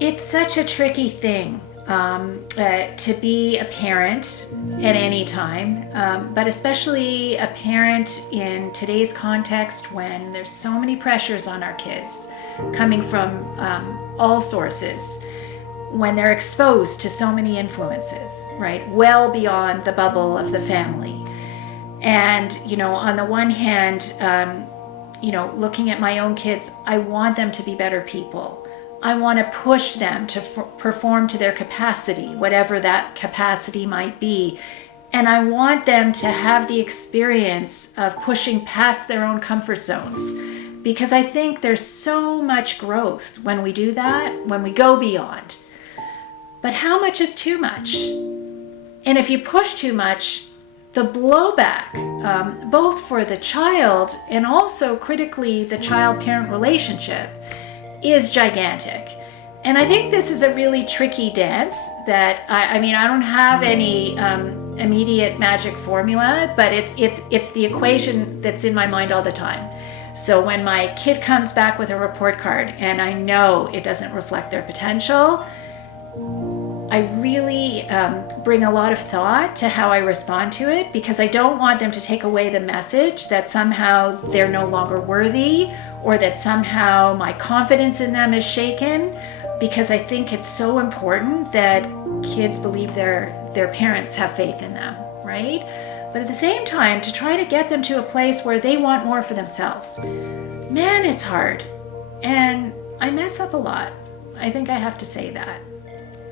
It's such a tricky thing to be a parent at any time, but especially a parent in today's context when there's so many pressures on our kids coming from all sources, when they're exposed to so many influences, right, well beyond the bubble of the family. And, on the one hand, looking at my own kids, I want them to be better people. I want to push them to perform to their capacity, whatever that capacity might be. And I want them to have the experience of pushing past their own comfort zones, because I think there's so much growth when we do that, when we go beyond. But how much is too much? And if you push too much, the blowback, both for the child and also critically the child-parent relationship, is gigantic. And I think this is a really tricky dance that I don't have any immediate magic formula, but it's the equation that's in my mind all the time. So when my kid comes back with a report card and I know it doesn't reflect their potential, I really bring a lot of thought to how I respond to it, because I don't want them to take away the message that somehow they're no longer worthy, or that somehow my confidence in them is shaken, because I think it's so important that kids believe their parents have faith in them, right? But at the same time, to try to get them to a place where they want more for themselves. Man, it's hard. And I mess up a lot. I think I have to say that.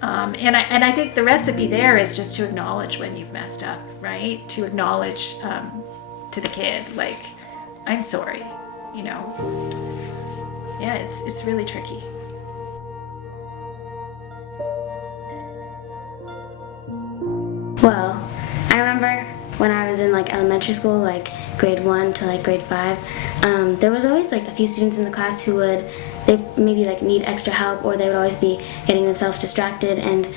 And I think the recipe there is just to acknowledge when you've messed up, right? To acknowledge to the kid, like, I'm sorry, Yeah, it's really tricky. Well, I remember when I was in elementary school, grade 1 to grade 5, there was always a few students in the class who they maybe need extra help, or they would always be getting themselves distracted, and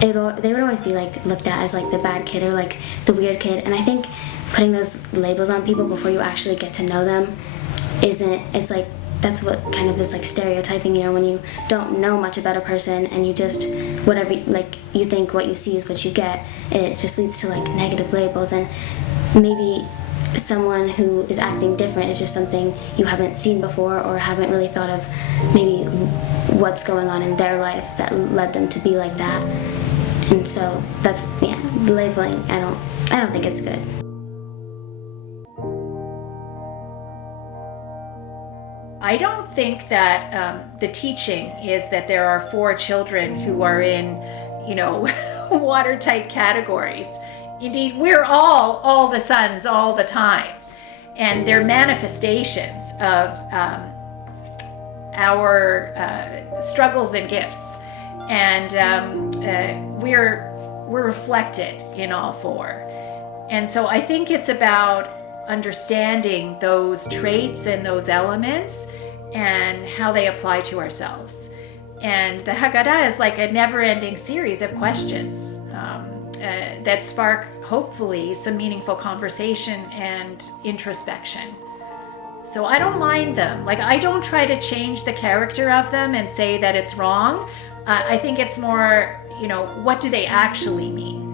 they would always be looked at as the bad kid or the weird kid. And I think putting those labels on people before you actually get to know them that's what kind of is stereotyping, when you don't know much about a person and you just whatever you think what you see is what you get. It just leads to negative labels, and maybe someone who is acting different is just something you haven't seen before, or haven't really thought of maybe what's going on in their life that led them to be like that. And so that's labeling. I don't think it's good. I don't think that the teaching is that there are 4 children who are in, watertight categories. Indeed, we're all the sons all the time, and they're manifestations of our struggles and gifts, and we're reflected in all 4. And so I think it's about understanding those traits and those elements and how they apply to ourselves. And the Haggadah is a never-ending series of questions that spark, hopefully, some meaningful conversation and introspection. So I don't mind them. I don't try to change the character of them and say that it's wrong. I think it's more, what do they actually mean?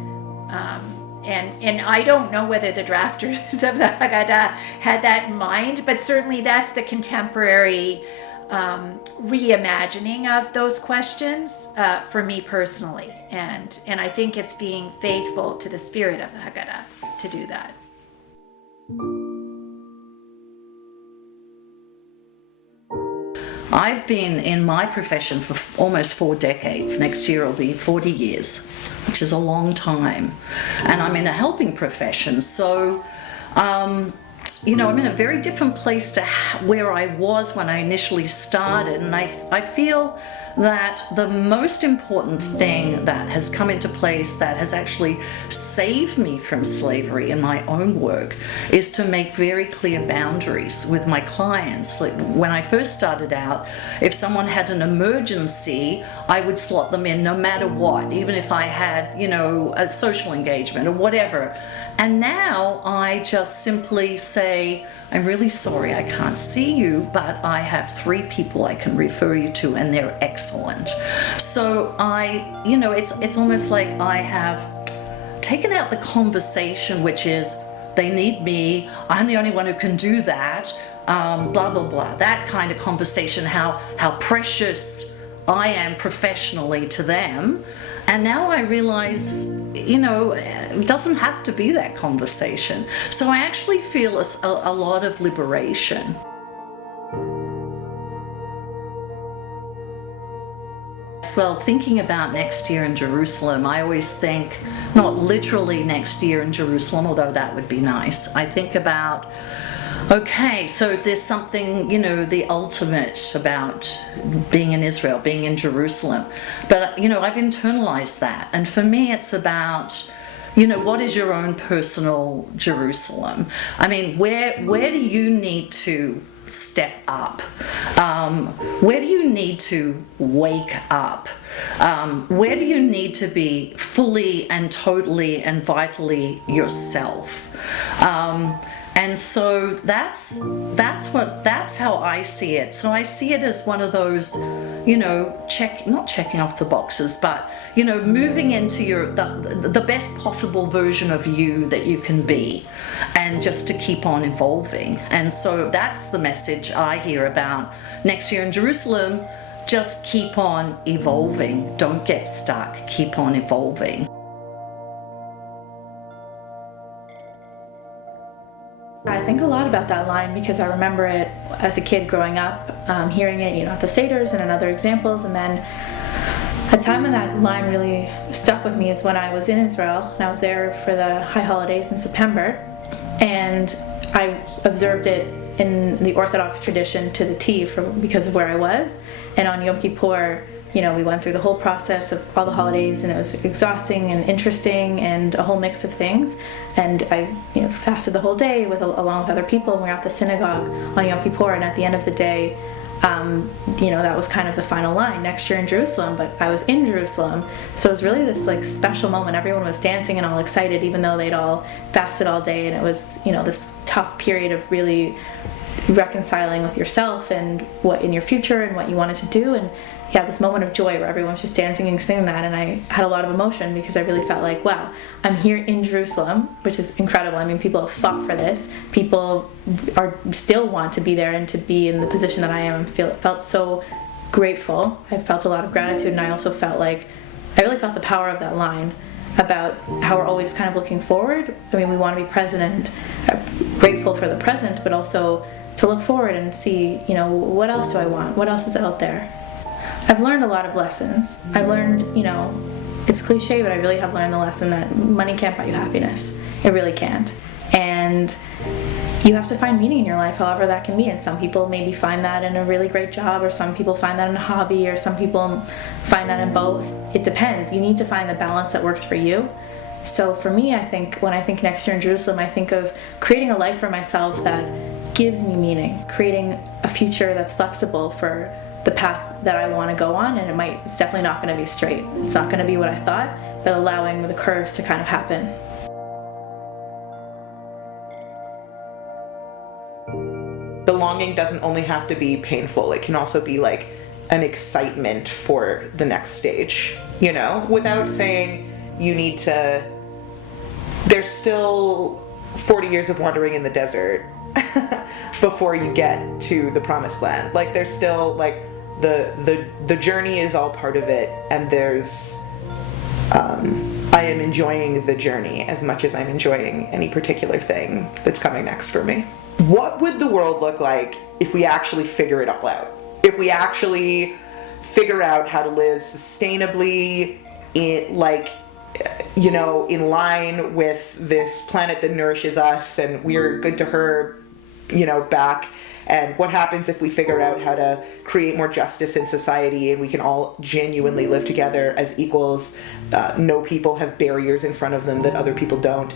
And I don't know whether the drafters of the Haggadah had that in mind, but certainly that's the contemporary reimagining of those questions for me personally. And I think it's being faithful to the spirit of the Haggadah to do that. I've been in my profession for almost 4 decades. Next year it'll be 40 years, which is a long time. And I'm in a helping profession, so I'm in a very different place to where I was when I initially started. And I feel that the most important thing that has come into place that has actually saved me from slavery in my own work is to make very clear boundaries with my clients. When I first started out, if someone had an emergency, I would slot them in no matter what, even if I had, a social engagement or whatever. And now I just simply say, I'm really sorry I can't see you, but I have 3 people I can refer you to and they're excellent. So it's almost like I have taken out the conversation, which is, they need me, I'm the only one who can do that, blah, blah, blah. That kind of conversation, how precious I am professionally to them. And now I realize, it doesn't have to be that conversation. So I actually feel a lot of liberation. Well, thinking about next year in Jerusalem, I always think, not literally next year in Jerusalem, although that would be nice. I think about, okay, so if there's something, the ultimate about being in Israel, being in Jerusalem. But, I've internalized that. And for me, it's about, what is your own personal Jerusalem? I mean, where do you need to step up? Where do you need to wake up? Where do you need to be fully and totally and vitally yourself? And so that's how I see it. So I see it as one of those, not checking off the boxes, but moving into the best possible version of you that you can be, and just to keep on evolving. And so that's the message I hear about next year in Jerusalem. Just keep on evolving. Don't get stuck. Keep on evolving. I think a lot about that line because I remember it as a kid growing up, hearing it, at the Seders and in other examples. And then a time when that line really stuck with me is when I was in Israel, and I was there for the high holidays in September, and I observed it in the Orthodox tradition to the T because of where I was. And on Yom Kippur, we went through the whole process of all the holidays, and it was exhausting and interesting and a whole mix of things. And I, fasted the whole day along with other people, and we were at the synagogue on Yom Kippur, and at the end of the day, that was kind of the final line, next year in Jerusalem, but I was in Jerusalem. So it was really this special moment. Everyone was dancing and all excited, even though they'd all fasted all day, and it was, this tough period of really reconciling with yourself and what in your future and what you wanted to do. And this moment of joy where everyone's just dancing and singing that, and I had a lot of emotion because I really felt like, wow, I'm here in Jerusalem, which is incredible. I mean, people have fought for this. People still want to be there and to be in the position that I am, and felt so grateful. I felt a lot of gratitude, and I also felt like, I really felt the power of that line about how we're always kind of looking forward. I mean, we want to be present and grateful for the present, but also to look forward and see, what else do I want? What else is out there? I've learned a lot of lessons. I've learned, it's cliche, but I really have learned the lesson that money can't buy you happiness. It really can't. And you have to find meaning in your life, however that can be. And some people maybe find that in a really great job, or some people find that in a hobby, or some people find that in both. It depends. You need to find the balance that works for you. So for me, I think when I think next year in Jerusalem, I think of creating a life for myself that gives me meaning, creating a future that's flexible for the path that I want to go on, and it's definitely not going to be straight. It's not going to be what I thought, but allowing the curves to kind of happen. The longing doesn't only have to be painful. It can also be like an excitement for the next stage, without saying you need to, there's still 40 years of wandering in the desert before you get to the promised land. Like, there's still the journey is all part of it, and there's I am enjoying the journey as much as I'm enjoying any particular thing that's coming next for me. What would the world look like if we actually figure it all out? If we actually figure out how to live sustainably in line with this planet that nourishes us, and we're good to her, back. And what happens if we figure out how to create more justice in society, and we can all genuinely live together as equals? No people have barriers in front of them that other people don't.